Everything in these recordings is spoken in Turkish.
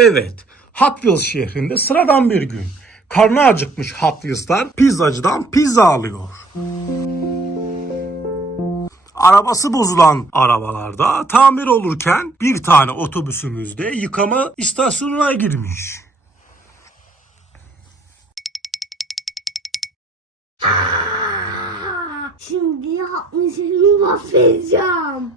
Evet, Hot şehrinde sıradan bir gün. Karnı acıkmış Hot pizzacıdan pizza alıyor. Arabası bozulan arabalarda tamir olurken bir tane otobüsümüzde yıkama istasyonuna girmiş. Şimdi yapmışını mahvedeceğim.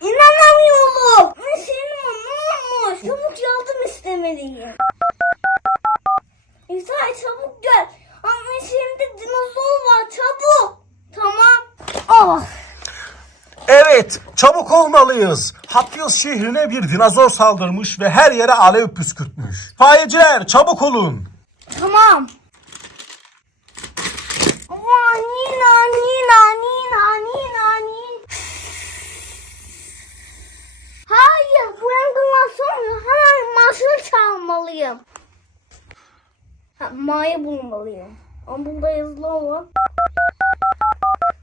İnanamıyorum. Senin olmuş? Çabuk yardım istemeliyim. İftay çabuk gel. Ama şimdi dinozor var çabuk. Tamam. Ah. Evet, çabuk olmalıyız. Wheels şehrine bir dinozor saldırmış ve her yere alev püskürtmüş. Faiciler çabuk olun. Tamam. Ama Nina, Nina, Nina, Nina, Nina. Hayır, bu yangından sonra hemen maaşını çalmalıyım. Ha, Ma'yı bulmalıyım. Ama burada yazılı var.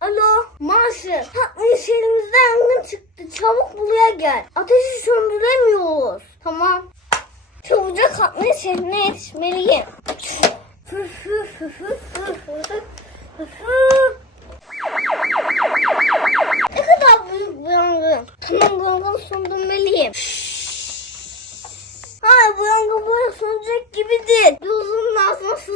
Alo, maaşı. Ha, iş elimizde yangın çıktı. Çabuk buraya gel. Ateşi söndüremiyoruz. Tamam. Çabucak katlı şehrine yetişmeliyim. ne kadar büyük bir yangın. Tamam yangını söndürmeliyim. Hayır bu yangın böyle sönecek gibi değil.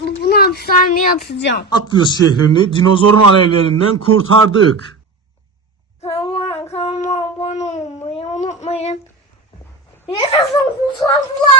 Bunu hapishaneye atacağım. Wheels şehrini dinozorun alevlerinden kurtardık. Kanalıma, kanalıma abone olmayı unutmayın. Yaşasın kurtardılar.